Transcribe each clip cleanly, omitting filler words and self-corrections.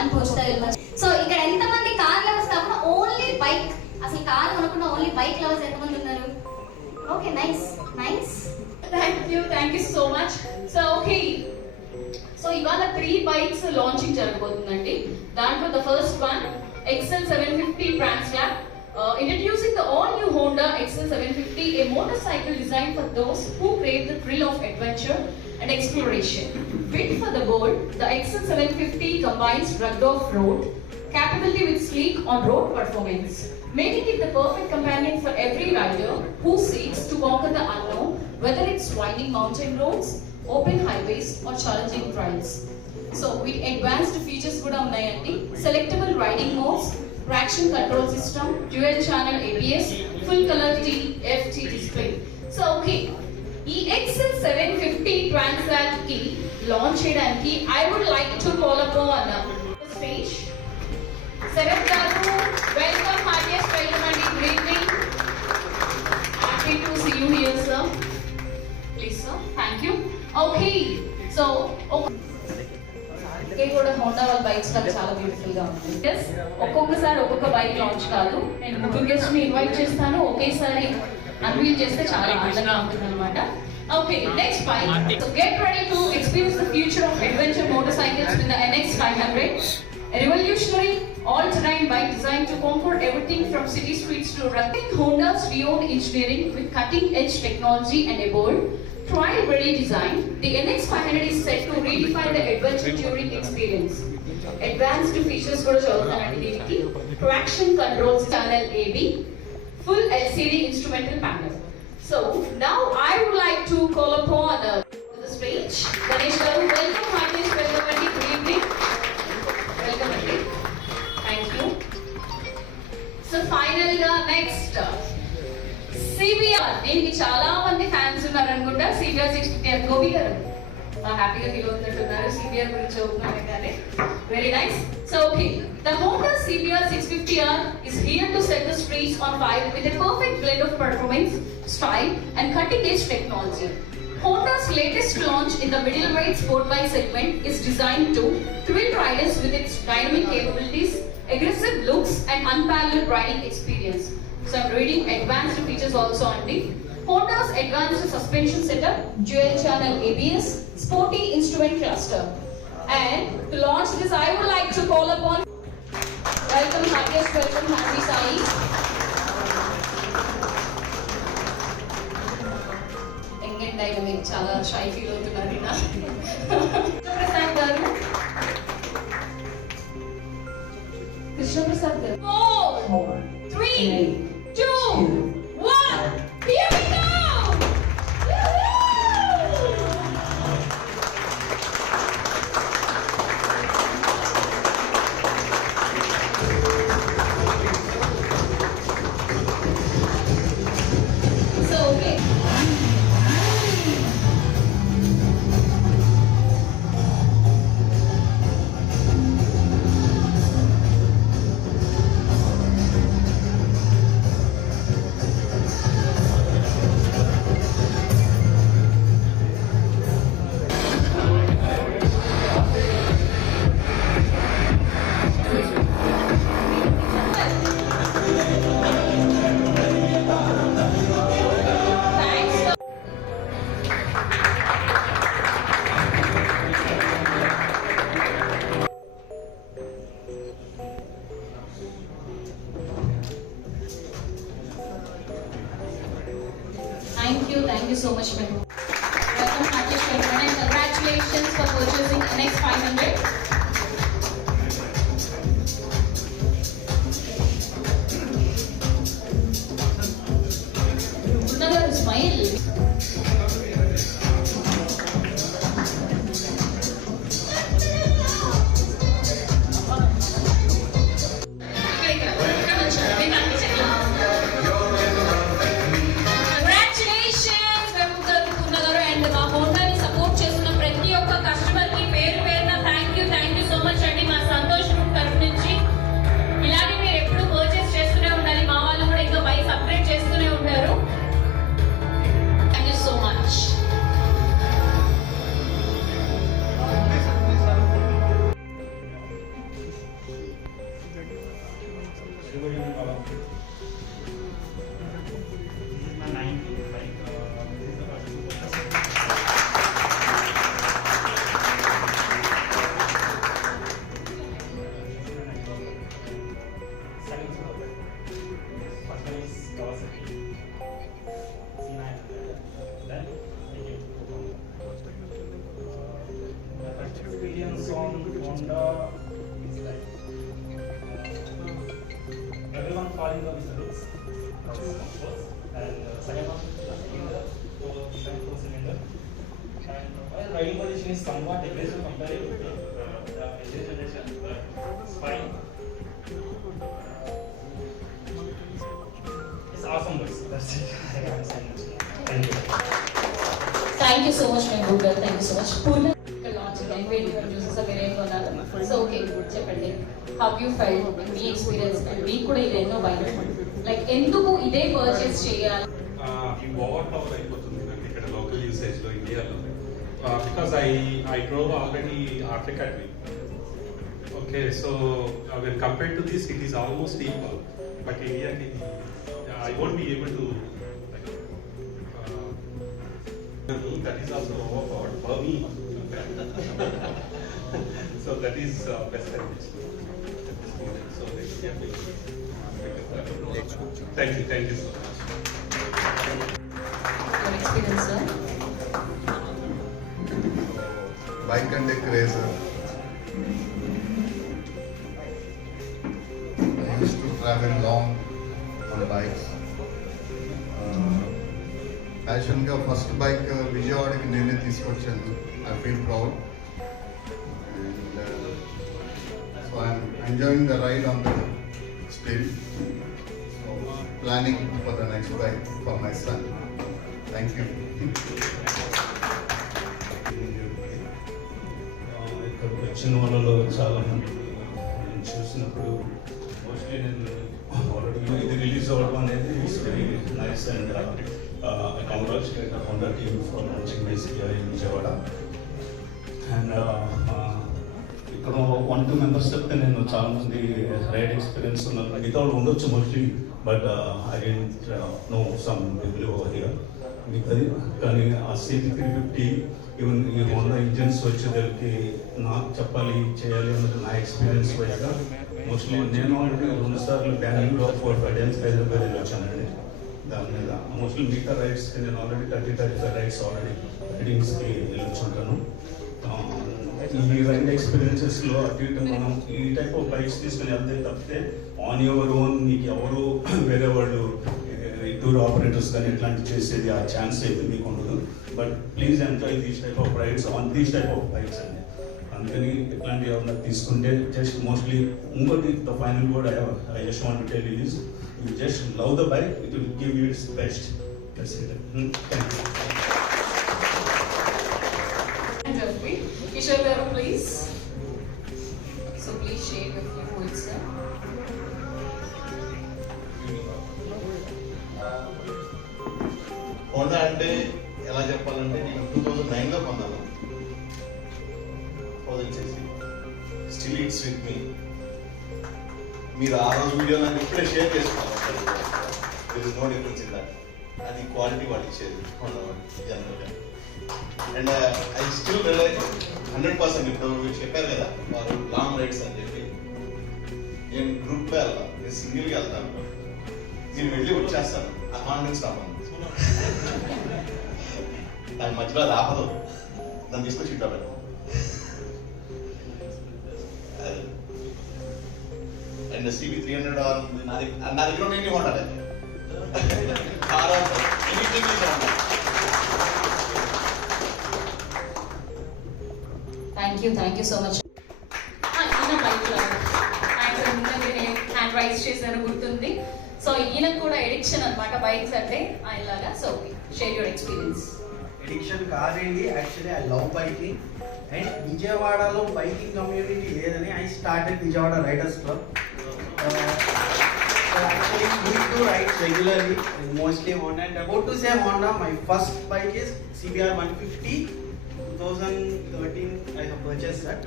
జాన్ పోస్తా సో ఇక్కడ ఎంతమంది కార్ లవర్స్ కాకుండా ఓన్లీ బైక్, అసలు కార్ కొనకుండా ఓన్లీ బైక్ లవర్స్ ఎంతమంది ఉన్నారు? Okay, nice nice. Thank you so much. So okay, so ఇవాళ 3 బైక్స్ లాంచింగ్ జరగబోతుందండి. దాంట్లో the first one XL 750 Translab. Introducing the all-new Honda XL 750, a motorcycle designed for those who crave the thrill of adventure and exploration. Built for the bold, the XL 750 combines rugged off-road capability with sleek on-road performance, making it the perfect companion for every rider who seeks to conquer the unknown, whether it's winding mountain roads, open highways or challenging trails. So with advanced features kuda unnayandi, selectable riding modes, traction control system, dual channel ABS, full color TFT display. So okay, ఈ XL 750 Translab కి లాంచ్ చేయడానికి I would like to call upon the stage Sarath garu. Welcome, heartiest welcome and good evening. Happy to see you here, sir. Please, sir. Thank you. Okay, so కూడా హోండా వాళ్ళ బైక్స్ నాకు చాలా బ్యూటిఫుల్ గా ఉంది. ఎస్, ఒక్కొక్కసారి ఒక్కొక్క బైక్ లాంచ్ కాదు, నేను ముగ్గురు గెస్ట్ ని ఇన్వైట్ చేస్తాను, ఒకేసారి అన్వీల్ చేస్తే చాలా ఆనందంగా ఉంటుంది అనమాట. Okay, next bike. So get ready to experience the future of adventure motorcycles with the NX 500. A revolutionary all-terrain bike designed to conquer everything from city streets to rugged. Honda's renowned engineering with cutting-edge technology and a bold, trial-ready design, the NX 500 is set to redefine the adventure touring experience. Advanced features kuda chadutannandi deeniki. Traction controls, channel AB, full LCD instrumental panel. So now I would like to call upon the stage Ganesh garu. Welcome, heartiest welcome and good evening. Welcome again. Thank you. So finally the next CBR. దీనికి చాలా మంది ఫ్యాన్స్ ఉన్నారు అనుకుంటా. CBR 650 గోపి గారు హ్యాపీగా ఫీల్ అవుతున్నట్టున్నారు CBR గురించి చదువుతున్నాను కానీ. Very nice. So okay, the Honda CBR 650R is here to set the streets on fire with a perfect blend of performance, style and cutting-edge technology. Honda's latest launch in the middleweight sport bike segment is designed to thrill riders with its dynamic capabilities, aggressive looks and unparalleled riding experience. So I'm reading advanced features also on the Honda's advanced suspension setup, dual channel ABS, sporty instrument cluster. And to launch this, I would like to call upon welcome, heartiest welcome, Hanvi Sai. Engine dynamic chala shy feel అవుతున్నారు ఇలా. కృష్ణప్రసాద్ గారు. కృష్ణప్రసాద్ గారు. 4 3 2 1, here we go. So okay, thank you so much, ma'am. Welcome, heartiest welcome and congratulations for purchasing NX 500. Another smile. Honda ni support చేస్తున్న ప్రతి ఒక్క కస్టమర్ కి పేరు పేరున thank you. on Honda. Everyone following the rules, and second one, cylinder, four cylinder. And while riding position is somewhat aggressive compared to the engine generation, but it's fine. It's awesome, boys. That's it. I can't say much. Thank you. Thank you so much, my good girl. Thank you so much. Purna, launch again. Waiting for juices again. So okay, చెప్పండి. How you felt? Me experience and మీకు కూడా ఇది ఎన్నో bike like ఎందుకు ఇదే పర్చేస్ చేయాలి? ఈ over power అయిపోతుంది నాకు ఇక్కడ లోకల్ యూసేజ్ లో ఇండియాలో because I drove already Africa trip. Okay so when compared to this it is almost equal but ఇండియాకి I won't be able to that is also overpowered for me. So that is best advantage. So thank you so much. Your experience, sir? Bike and a crazer. I used to travel long on bikes. Passion first bike విజయవాడకి నేనే తీసుకొచ్చాను. I feel proud. And so I'm enjoying the ride on the still. So planning for the next bike for my son. Thank you. ఇక్కడికి వచ్చిన వాళ్ళలో చాలా మంది నేను చూసినప్పుడు మోస్ట్లీ నేను ఆల్రెడీ ఇది రిలీజ్ అవ్వడం అనేది it's very nice and I congratulate the Honda team for launching this here in Vijayawada. And ఇక్కడ 1-2 మెంబర్స్ చెప్తే నేను చాలా మంది రైడ్ ఎక్స్పీరియన్స్ ఉన్నారు వితౌట్ ఉండొచ్చు mostly but I don't know some people over here మీకు అది కానీ ఆ CB350 ఈవెన్ ఈ హోండా ఇంజిన్స్ వచ్చేదానికి నాకు చెప్పాలి చేయాలి అన్నది నా ఎక్స్పీరియన్స్ వైజ్గా మోస్ట్లీ నేను ఆల్రెడీ 2 సార్లు బెంగళూరు 4-5 టైమ్స్ హైదరాబాద్ వెళ్ళి వచ్చానండి. దాని మీద మోస్ట్లీ మిగతా రైడ్స్కి నేను ఆల్రెడీ 30-35 రైడ్స్ ఆల్రెడీ రైడింగ్స్కి వెళ్ళొచ్చుంటాను. ఈ రైడ్ ఎక్స్పీరియన్సెస్లో అటు ఇటు మనం ఈ టైప్ ఆఫ్ బైక్స్ తీసుకుని వెళ్తే తప్పితే ఆన్ యువర్ ఓన్ మీకు ఎవరు వేరే వాళ్ళు టూర్ ఆపరేటర్స్ కానీ ఇట్లాంటి చేసేది ఆ ఛాన్స్ అయితే మీకు ఉండదు. But please enjoy these type of rides on these type of bikes అండి. అందుకని ఇట్లాంటి ఏమన్నా తీసుకుంటే జస్ట్ మోస్ట్లీ ఇంకోటి ద ఫైనల్ కూడా I just want to tell you this, you just love the bike, it will give you its best. That's it. Thank you. Jeffrey, Kishore Garu, please. So please share your few words, sir. Honda అంటే ఎలా చెప్పాలంటే నేను 2009లో కొన్నాను. Still it's with me. మీరు ఆ రోజు video నాకు ఇప్పుడే షేర్ చేసుకోవాలి. There is no difference in that. అది క్వాలిటీ వాళ్ళు ఇచ్చేది హోండా జనరల్గా. అండ్ ఐ స్టిల్ రియలైజ్ 100% ఇప్పుడు మీరు చెప్పారు కదా వాళ్ళు లాంగ్ రైడ్స్ అని చెప్పి. నేను గ్రూప్లో వెళ్తాను, నేను సింగిల్గా వెళ్తాను, నేను వెళ్ళి వచ్చేస్తాను. ఆ కాన్ఫిడెన్స్ రావాలి. దాని మధ్యలో అది ఆపదు, దాన్ని తీసుకొచ్చి ఇట్లా పెట్టాను. అండ్ CB300 నా దగ్గర నేను Honda thank you so much. ఈయన బైక్ హ్యాండ్ రైస్ చేశారు గుర్తుంది. సో ఈయనకు కూడా ఎడిక్షన్ అనమాట బైక్స్ అంటే ఆయనలాగా. So share your experience. Addiction కాదండి, actually I love biking. And విజయవాడలో బైకింగ్ కమ్యూనిటీ లేదని I started Vijayawada riders club. Actually, we do ride regularly, mostly Honda. And about to say Honda, my first bike is CBR 150. 2013, I have purchased that.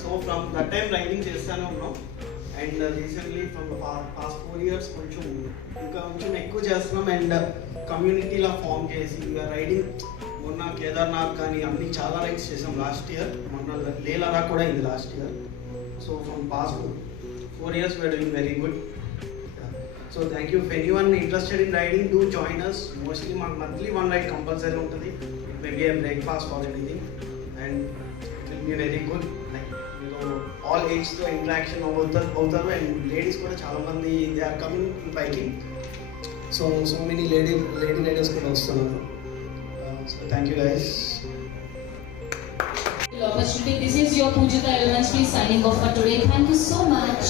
So from that time riding చేస్తానే ఉన్నాం. And recently from the past 4 years కొంచెం ఎక్కువ చేస్తున్నాం. అండ్ కమ్యూనిటీలా ఫామ్ చేసి we are riding. మొన్న కేదార్నాథ్ కానీ అన్ని చాలా రైడ్స్ చేసాం లాస్ట్ ఇయర్. మొన్న లే లడాక్ కూడా అయింది last year. So from past 4 years we are doing very good. So thank you. If anyone interested in riding, do join us. Mostly monthly one ride compulsory untadi. Maybe a breakfast or anything, and it will will be very good. Like, you know, all age to interaction అవుతారు and ladies కూడా చాలా మంది they are coming in biking. So many lady riders కూడా వస్తున్నారు. So thank you guys. Opportunity. This is your Pujita Elements, please signing off for today. Thank you so much.